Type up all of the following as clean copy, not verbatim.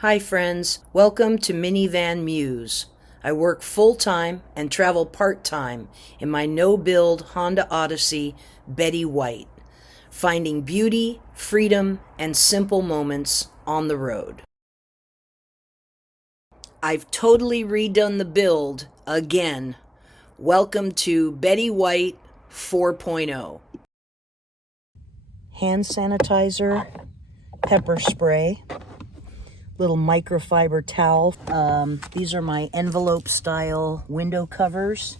Hi friends, welcome to Minivan Muse. I work full-time and travel part-time in my no-build Honda Odyssey Betty White, finding beauty, freedom, and simple moments on the road. I've totally redone the build again. Welcome to Betty White 4.0. Hand sanitizer, pepper spray, little microfiber towel. These are my envelope style window covers.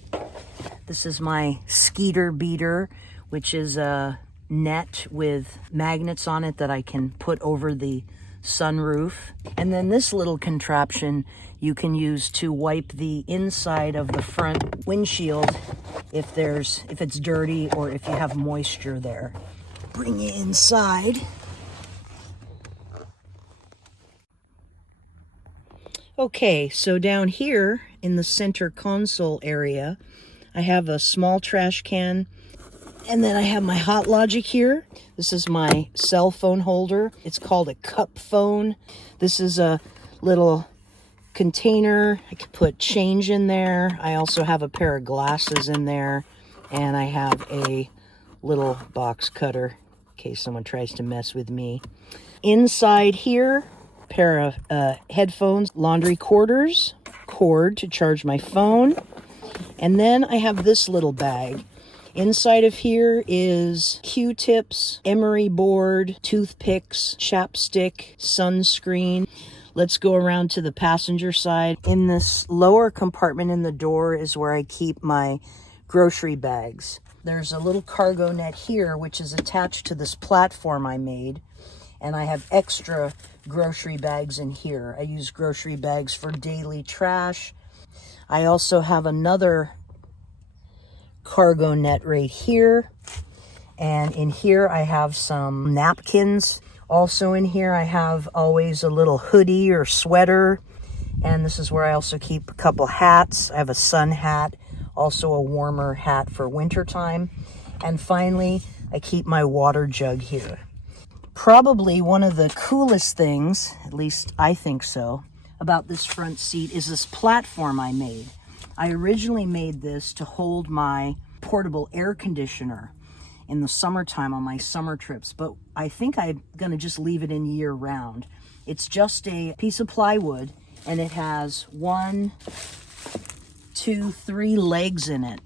This is my skeeter beater, which is a net with magnets on it that I can put over the sunroof. And then this little contraption you can use to wipe the inside of the front windshield if it's dirty or if you have moisture there. Bring it inside. Okay, so down here in the center console area, I have a small trash can, and then I have my Hot Logic here. This is my cell phone holder. It's called a cup phone. This is a little container. I can put change in there. I also have a pair of glasses in there, and I have a little box cutter in case someone tries to mess with me. Inside here, pair of headphones, laundry quarters, cord to charge my phone, and then I have this little bag. Inside of here is Q-tips, emery board, toothpicks, chapstick, sunscreen. Let's go around to the passenger side. In this lower compartment in the door is where I keep my grocery bags. There's a little cargo net here which is attached to this platform I made, and I have extra grocery bags in here. I use grocery bags for daily trash. I also have another cargo net right here, and in here I have some napkins. Also in here I have always a little hoodie or sweater, and this is where I also keep a couple hats. I have a sun hat, also a warmer hat for wintertime, and finally I keep my water jug here. Probably one of the coolest things, at least I think so, about this front seat is this platform I made. I originally made this to hold my portable air conditioner in the summertime on my summer trips, but I think I'm gonna just leave it in year round. It's just a piece of plywood, and it has 1, 2, 3 legs in it,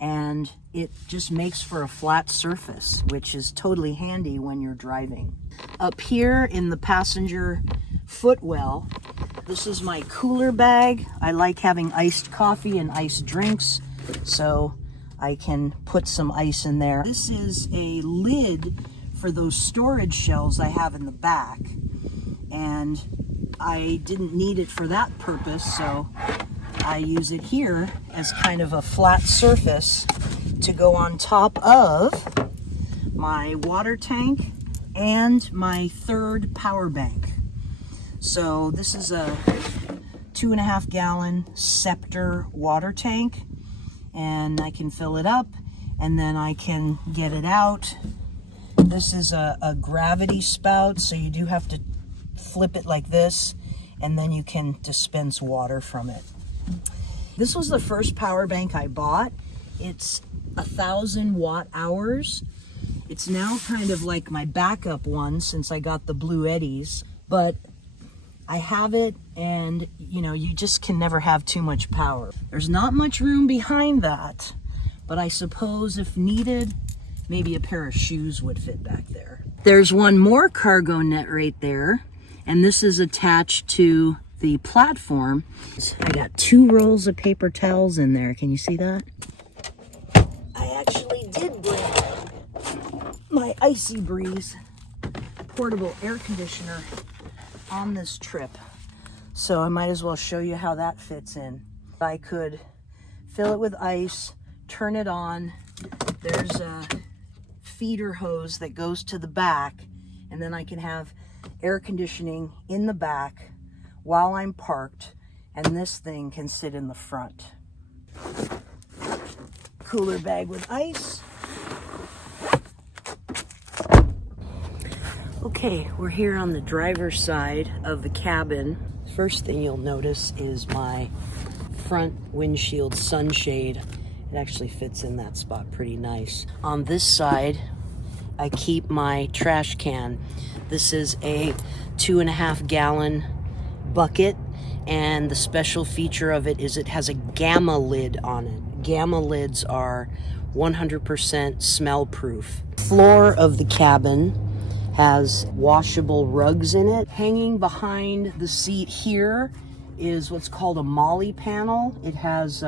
and it just makes for a flat surface, which is totally handy when you're driving. Up here in the passenger footwell, this is my cooler bag. I like having iced coffee and iced drinks, so I can put some ice in there. This is a lid for those storage shelves I have in the back, and I didn't need it for that purpose, so I use it here as kind of a flat surface to go on top of my water tank and my third power bank. So this is a 2.5 gallon Scepter water tank, and I can fill it up and then I can get it out. This is a gravity spout, so you do have to flip it like this, and then you can dispense water from it. This was the first power bank I bought. It's 1,000 watt hours. It's now kind of like my backup one since I got the Blue Eddies, but I have it, and you just can never have too much power. There's not much room behind that, but I suppose if needed, maybe a pair of shoes would fit back there. There's one more cargo net right there, and this is attached to the platform. I got 2 rolls of paper towels in there. Can you see that? I actually did bring my Icy Breeze portable air conditioner on this trip, so I might as well show you how that fits in. I could fill it with ice, turn it on. There's a feeder hose that goes to the back, and then I can have air conditioning in the back while I'm parked, and this thing can sit in the front. Cooler bag with ice. Okay, we're here on the driver's side of the cabin. First thing you'll notice is my front windshield sunshade. It actually fits in that spot pretty nice. On this side, I keep my trash can. This is a 2.5 gallon bucket, and the special feature of it is it has a gamma lid on it. Gamma lids are 100% smell proof. Floor of the cabin has washable rugs in it. Hanging behind the seat here is what's called a molly panel. It has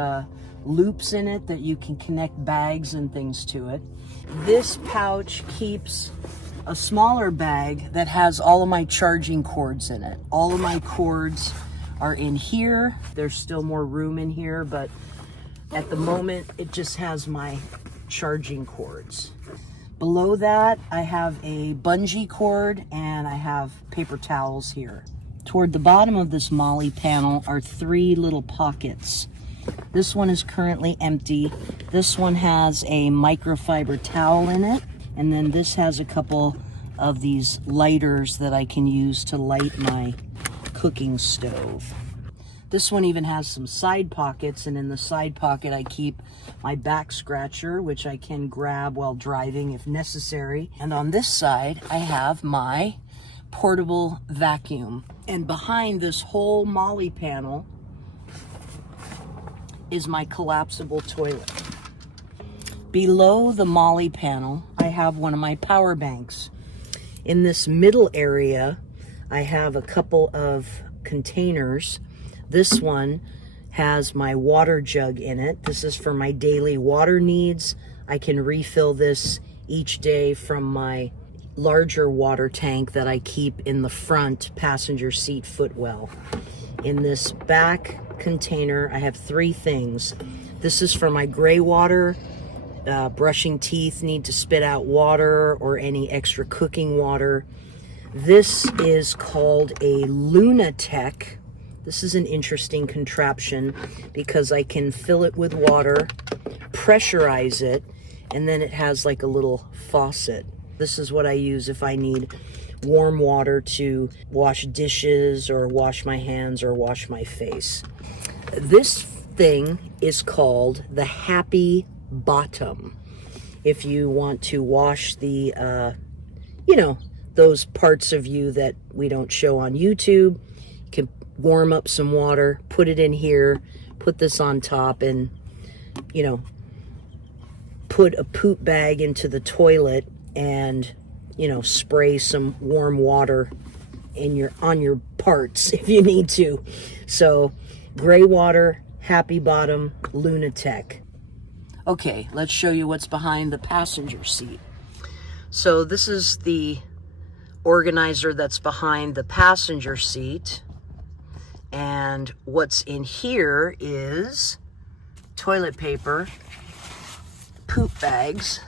loops in it that you can connect bags and things to it. This pouch keeps a smaller bag that has all of my charging cords in it. All of my cords are in here. There's still more room in here, but at the moment it just has my charging cords. Below that, I have a bungee cord and I have paper towels here. Toward the bottom of this molly panel are 3 little pockets. This one is currently empty. This one has a microfiber towel in it. And then this has a couple of these lighters that I can use to light my cooking stove. This one even has some side pockets, and in the side pocket I keep my back scratcher, which I can grab while driving if necessary. And on this side, I have my portable vacuum. And behind this whole molly panel is my collapsible toilet. Below the molly panel, I have one of my power banks. In this middle area, I have a couple of containers. This one has my water jug in it. This is for my daily water needs. I can refill this each day from my larger water tank that I keep in the front passenger seat footwell. In this back container, I have 3 things. This is for my gray water. Brushing teeth, need to spit out water or any extra cooking water. This is called a Lunatech. This is an interesting contraption because I can fill it with water, pressurize it, and then it has like a little faucet. This is what I use if I need warm water to wash dishes or wash my hands or wash my face. This thing is called the Happy Bottom. If you want to wash the, those parts of you that we don't show on YouTube, you can warm up some water, put it in here, put this on top, and, put a poop bag into the toilet and, spray some warm water on your parts if you need to. So, gray water, Happy Bottom, Lunatech. Okay, let's show you what's behind the passenger seat. So this is the organizer that's behind the passenger seat. And what's in here is toilet paper, poop bags,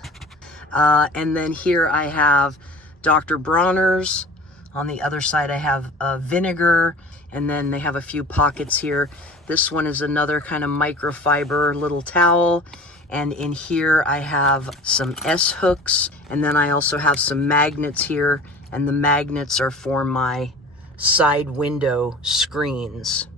and then here I have Dr. Bronner's. On the other side I have vinegar, and then they have a few pockets here. This one is another kind of microfiber little towel. And in here I have some S-hooks, and then I also have some magnets here, and the magnets are for my side window screens.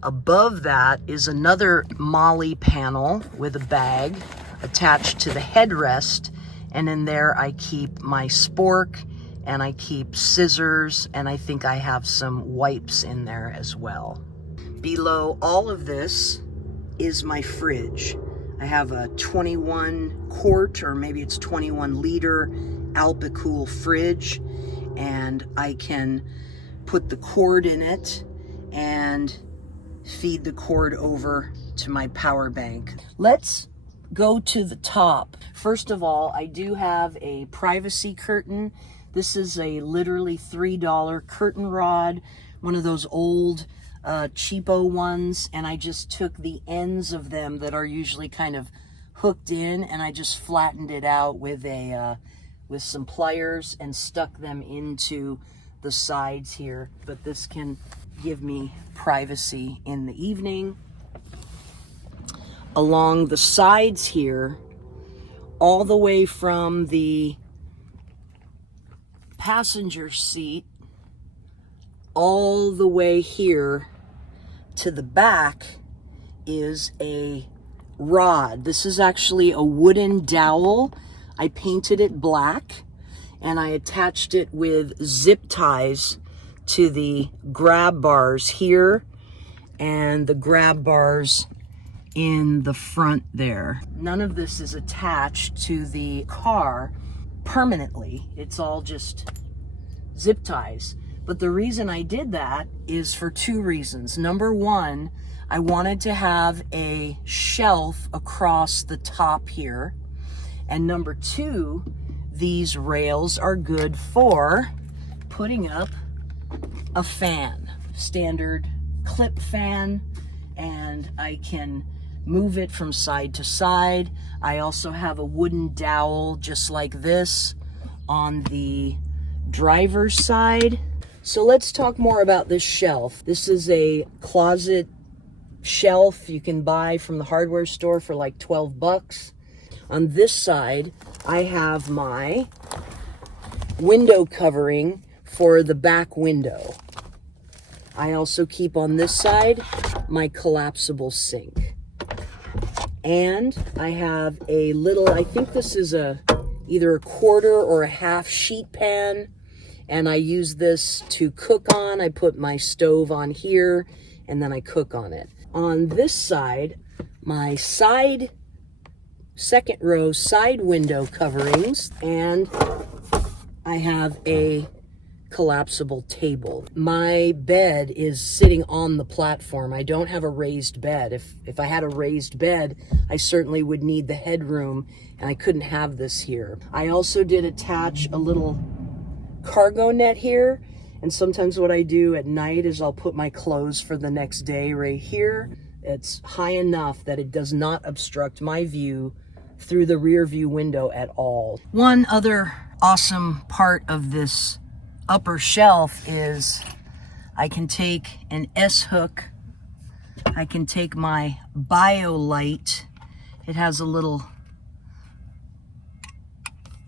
Above that is another molly panel with a bag attached to the headrest, and in there I keep my spork, and I keep scissors, and I think I have some wipes in there as well. Below all of this is my fridge. I have a 21 quart, or maybe it's 21 liter Alpicool fridge, and I can put the cord in it and feed the cord over to my power bank. Let's go to the top. First of all, I do have a privacy curtain. This is a literally $3 curtain rod, one of those old cheapo ones, and I just took the ends of them that are usually kind of hooked in, and I just flattened it out with some pliers and stuck them into the sides here. But this can give me privacy in the evening. Along the sides here, all the way from the passenger seat all the way here to the back is a rod. This is actually a wooden dowel. I painted it black and I attached it with zip ties to the grab bars here and the grab bars in the front there. None of this is attached to the car permanently. It's all just zip ties. But the reason I did that is for two reasons. Number one, I wanted to have a shelf across the top here. And number two, these rails are good for putting up a fan, standard clip fan, and I can move it from side to side. I also have a wooden dowel just like this on the driver's side. So let's talk more about this shelf. This is a closet shelf you can buy from the hardware store for like 12 bucks. On this side, I have my window covering for the back window. I also keep on this side my collapsible sink. And I have a little, I think this is either a quarter or a half sheet pan, and I use this to cook on. I put my stove on here and then I cook on it. On this side, my second row side window coverings, and I have a collapsible table. My bed is sitting on the platform. I don't have a raised bed. If I had a raised bed, I certainly would need the headroom, and I couldn't have this here. I also did attach a little cargo net here, and sometimes what I do at night is I'll put my clothes for the next day right here. It's high enough that it does not obstruct my view through the rear view window at all. One other awesome part of this upper shelf is I can take an S-hook. I can take my BioLite. It has a little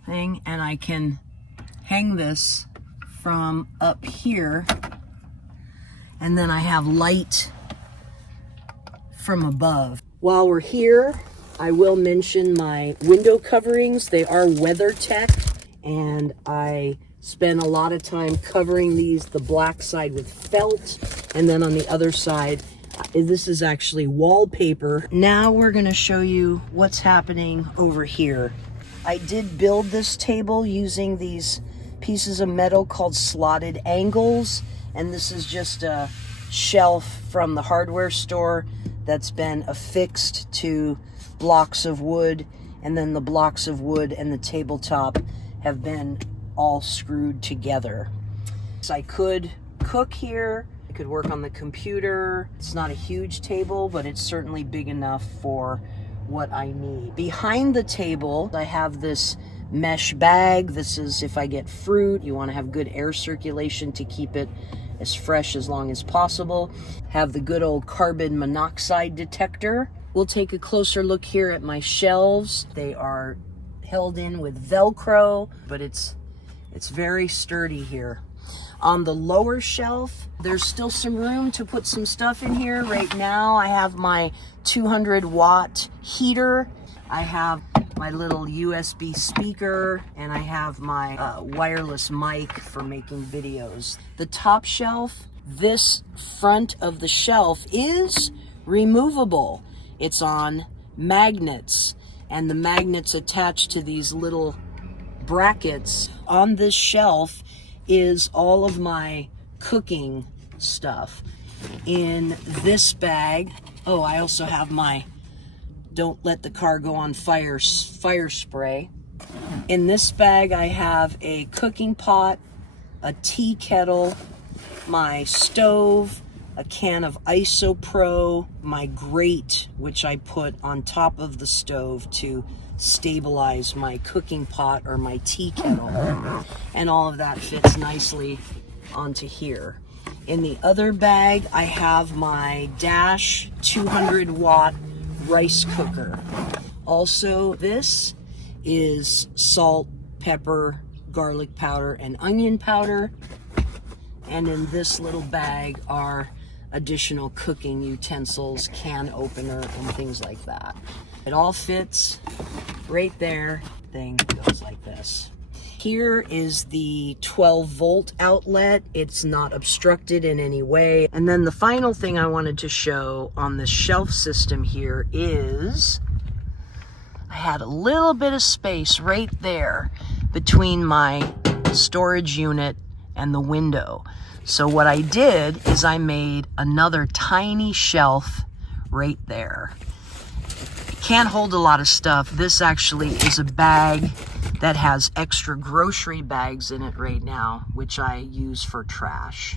thing, and I can hang this from up here, and then I have light from above. While we're here, I will mention my window coverings. They are WeatherTech, and I spend a lot of time covering the black side with felt, and then on the other side, this is actually wallpaper. Now we're gonna show you what's happening over here. I did build this table using these pieces of metal called slotted angles, and this is just a shelf from the hardware store that's been affixed to blocks of wood, and then the blocks of wood and the tabletop have been all screwed together. So I could cook here, I could work on the computer. It's not a huge table, but it's certainly big enough for what I need. Behind the table, I have this mesh bag. This is if I get fruit. You want to have good air circulation to keep it as fresh as long as possible. Have the good old carbon monoxide detector. We'll take a closer look here at my shelves. They are held in with Velcro, but it's very sturdy here. On the lower shelf, there's still some room to put some stuff in here. Right now, I have my 200-watt heater. I have my little USB speaker, and I have my wireless mic for making videos. The top shelf, this front of the shelf is removable. It's on magnets, and the magnets attach to these little brackets. On this shelf is all of my cooking stuff. In this bag, oh, I also have my don't let the car go on fire spray. In this bag, I have a cooking pot, a tea kettle, my stove, a can of Isopro, my grate, which I put on top of the stove to stabilize my cooking pot or my tea kettle, and all of that fits nicely onto here. In the other bag, I have my Dash 200-watt rice cooker. Also, this is salt, pepper, garlic powder and onion powder. And in this little bag are additional cooking utensils, can opener, and things like that. It all fits right there. Thing goes like this. Here is the 12-volt outlet. It's not obstructed in any way. And then the final thing I wanted to show on this shelf system here is I had a little bit of space right there between my storage unit and the window. So what I did is I made another tiny shelf right there. Can't hold a lot of stuff. This actually is a bag that has extra grocery bags in it right now, which I use for trash.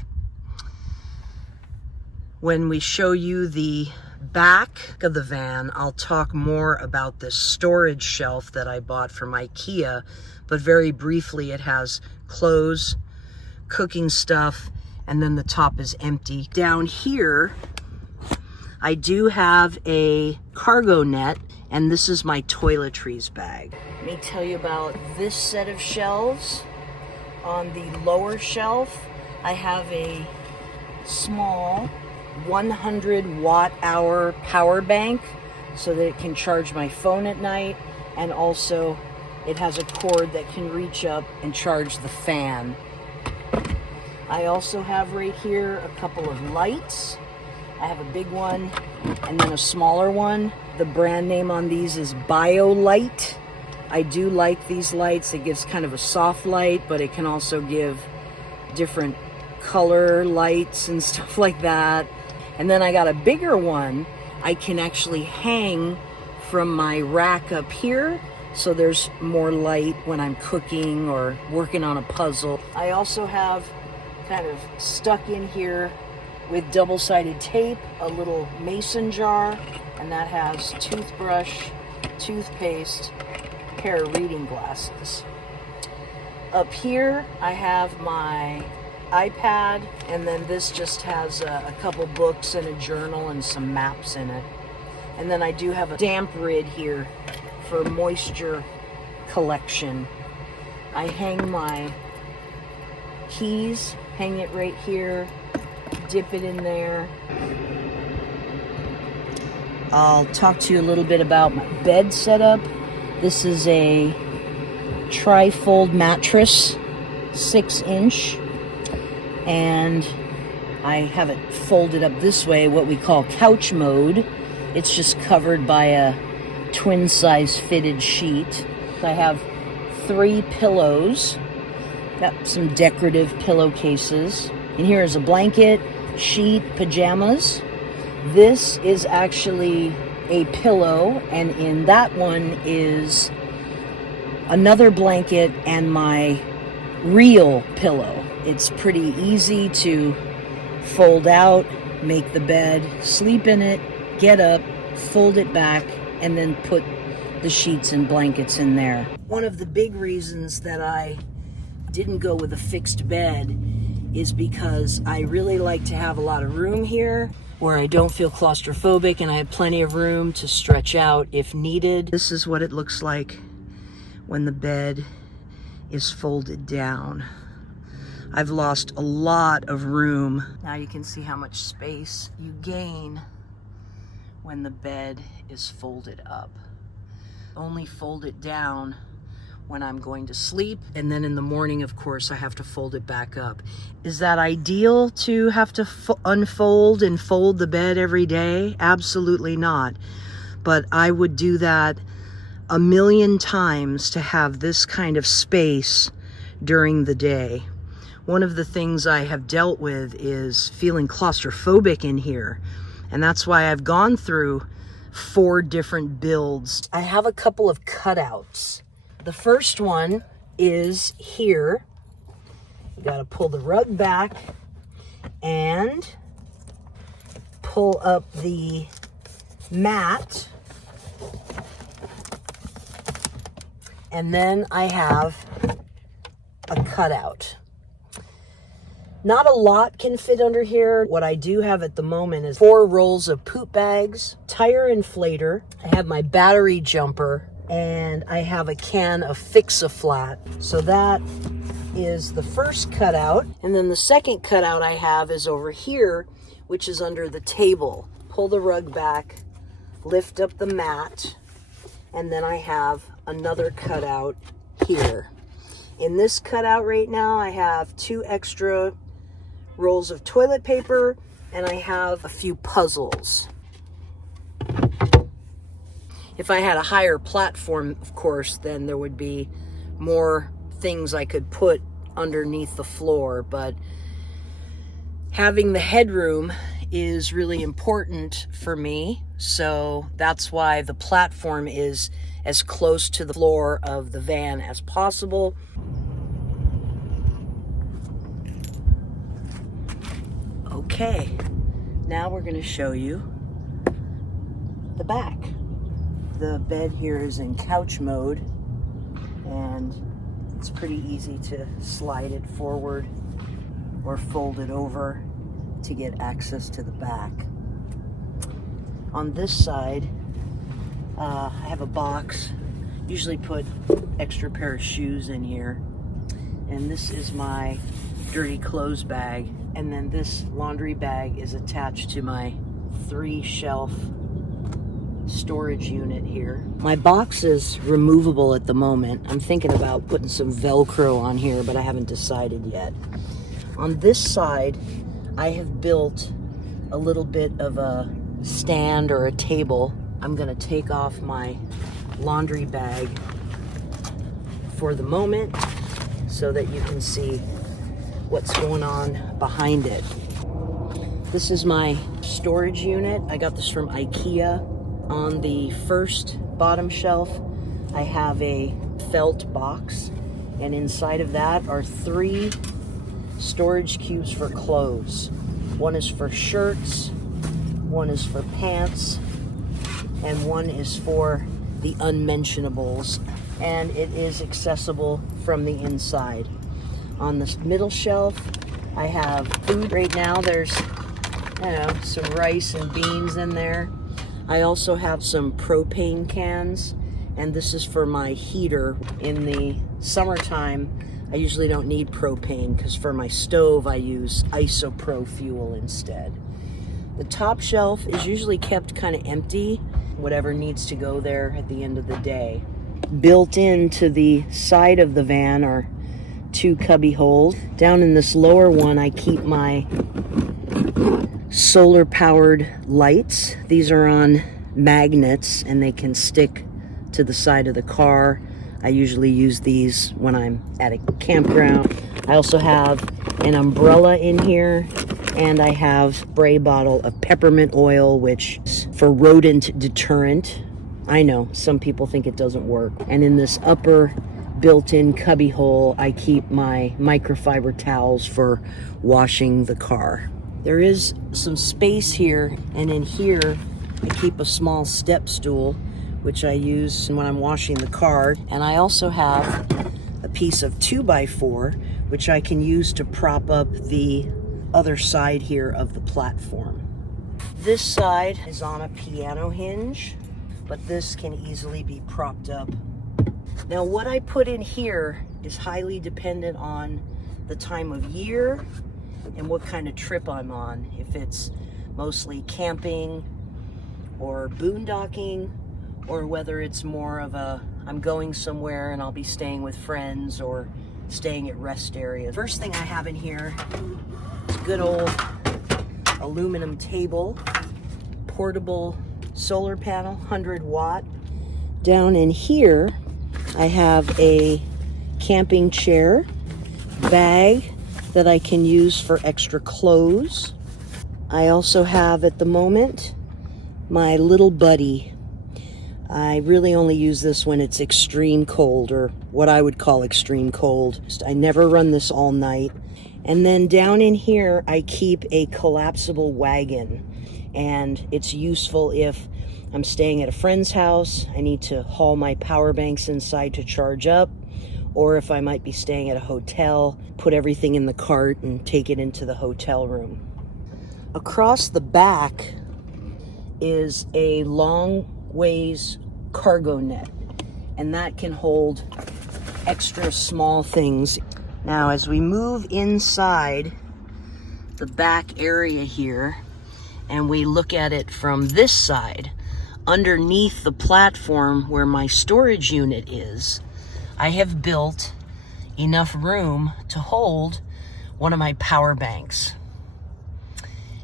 When we show you the back of the van, I'll talk more about this storage shelf that I bought from IKEA, but very briefly, it has clothes, cooking stuff, and then the top is empty. Down here, I do have a cargo net, and this is my toiletries bag. Let me tell you about this set of shelves. On the lower shelf, I have a small 100 watt-hour power bank so that it can charge my phone at night, and also it has a cord that can reach up and charge the fan. I also have right here a couple of lights. I have a big one and then a smaller one. The brand name on these is BioLight. I do like these lights. It gives kind of a soft light, but it can also give different color lights and stuff like that. And then I got a bigger one I can actually hang from my rack up here, so there's more light when I'm cooking or working on a puzzle. I also have kind of stuck in here with double-sided tape a little mason jar, and that has toothbrush, toothpaste, pair of reading glasses. Up here I have my iPad, and then this just has a couple books and a journal and some maps in it. And then I do have a damp rid here for moisture collection. I hang my keys, hang it right here, dip it in there. I'll talk to you a little bit about my bed setup. This is a tri-fold mattress, 6-inch, and I have it folded up this way, what we call couch mode. It's just covered by a twin size fitted sheet. I have 3 pillows, got some decorative pillowcases. And here is a blanket, sheet, pajamas. This is actually a pillow, and in that one is another blanket and my real pillow. It's pretty easy to fold out, make the bed, sleep in it, get up, fold it back, and then put the sheets and blankets in there. One of the big reasons that I didn't go with a fixed bed is because I really like to have a lot of room here where I don't feel claustrophobic, and I have plenty of room to stretch out if needed. This is what it looks like when the bed is folded down. I've lost a lot of room. Now you can see how much space you gain when the bed is folded up. Only fold it down when I'm going to sleep, and then in the morning, of course, I have to fold it back up. Is that ideal to have to unfold and fold the bed every day? Absolutely not. But I would do that a million times to have this kind of space during the day. One of the things I have dealt with is feeling claustrophobic in here, and that's why I've gone through 4 different builds. I have a couple of cutouts. The first one is here. You gotta pull the rug back and pull up the mat. And then I have a cutout. Not a lot can fit under here. What I do have at the moment is 4 rolls of poop bags, tire inflator. I have my battery jumper and I have a can of Fix-A-Flat. So that is the first cutout. And then the second cutout I have is over here, which is under the table. Pull the rug back, lift up the mat, and then I have another cutout here. In this cutout right now, I have 2 extra rolls of toilet paper, and I have a few puzzles. If I had a higher platform, of course, then there would be more things I could put underneath the floor, but having the headroom is really important for me, so that's why the platform is as close to the floor of the van as possible. Okay, now we're going to show you the back. The bed here is in couch mode, and it's pretty easy to slide it forward or fold it over to get access to the back. On this side, I have a box. Usually put extra pair of shoes in here. And this is my dirty clothes bag. And then this laundry bag is attached to my 3-shelf storage unit here. My box is removable at the moment. I'm thinking about putting some Velcro on here, but I haven't decided yet. On this side, I have built a little bit of a stand or a table. I'm gonna take off my laundry bag for the moment so that you can see what's going on behind it. This is my storage unit. I got this from IKEA. On the first bottom shelf, I have a felt box, and inside of that are 3 storage cubes for clothes. One is for shirts, one is for pants, and one is for the unmentionables, and it is accessible from the inside. On this middle shelf, I have food. Right now there's, some rice and beans in there. I also have some propane cans, and this is for my heater. In the summertime, I usually don't need propane because for my stove I use isopro fuel instead. The top shelf is usually kept kind of empty, whatever needs to go there at the end of the day. Built into the side of the van are 2 cubby holes. Down in this lower one, I keep my solar powered lights. These are on magnets and they can stick to the side of the car. I usually use these when I'm at a campground. I also have an umbrella in here, and I have a spray bottle of peppermint oil, which is for rodent deterrent. I know some people think it doesn't work. And in this upper built-in cubby hole, I keep my microfiber towels for washing the car. There is some space here, and in here I keep a small step stool, which I use when I'm washing the car. And I also have a piece of 2x4, which I can use to prop up the other side here of the platform. This side is on a piano hinge, but this can easily be propped up. Now, what I put in here is highly dependent on the time of year and what kind of trip I'm on. If it's mostly camping or boondocking, or whether it's more of a, I'm going somewhere and I'll be staying with friends or staying at rest areas. First thing I have in here is a good old aluminum table, portable solar panel, 100 watt. Down in here, I have a camping chair, bag that I can use for extra clothes. I also have at the moment my little buddy. I really only use this when it's extreme cold, or what I would call extreme cold. I never run this all night. And then down in here, I keep a collapsible wagon, and it's useful if I'm staying at a friend's house, I need to haul my power banks inside to charge up, or if I might be staying at a hotel, put everything in the cart and take it into the hotel room. Across the back is a long ways cargo net, and that can hold extra small things. Now, as we move inside the back area here, and we look at it from this side, underneath the platform where my storage unit is, I have built enough room to hold one of my power banks.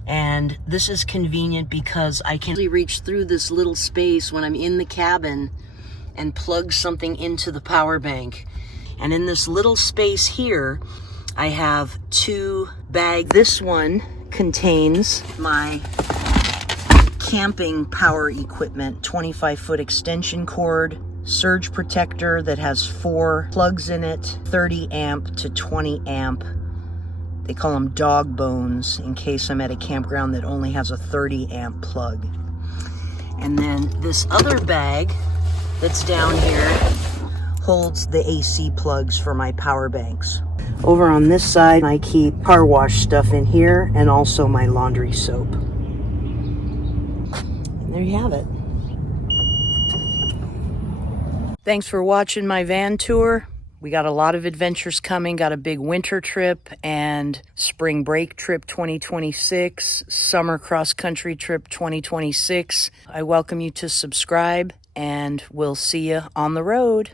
And this is convenient because I can reach through this little space when I'm in the cabin and plug something into the power bank. And in this little space here, I have 2 bags. This one contains my camping power equipment, 25-foot extension cord, surge protector that has 4 plugs in it, 30 amp to 20 amp. They call them dog bones in case I'm at a campground that only has a 30 amp plug. And then this other bag that's down here holds the AC plugs for my power banks. Over on this side, I keep car wash stuff in here and also my laundry soap. And there you have it. Thanks for watching my van tour. We got a lot of adventures coming. Got a big winter trip and spring break trip 2026, summer cross-country trip 2026. I welcome you to subscribe, and we'll see you on the road.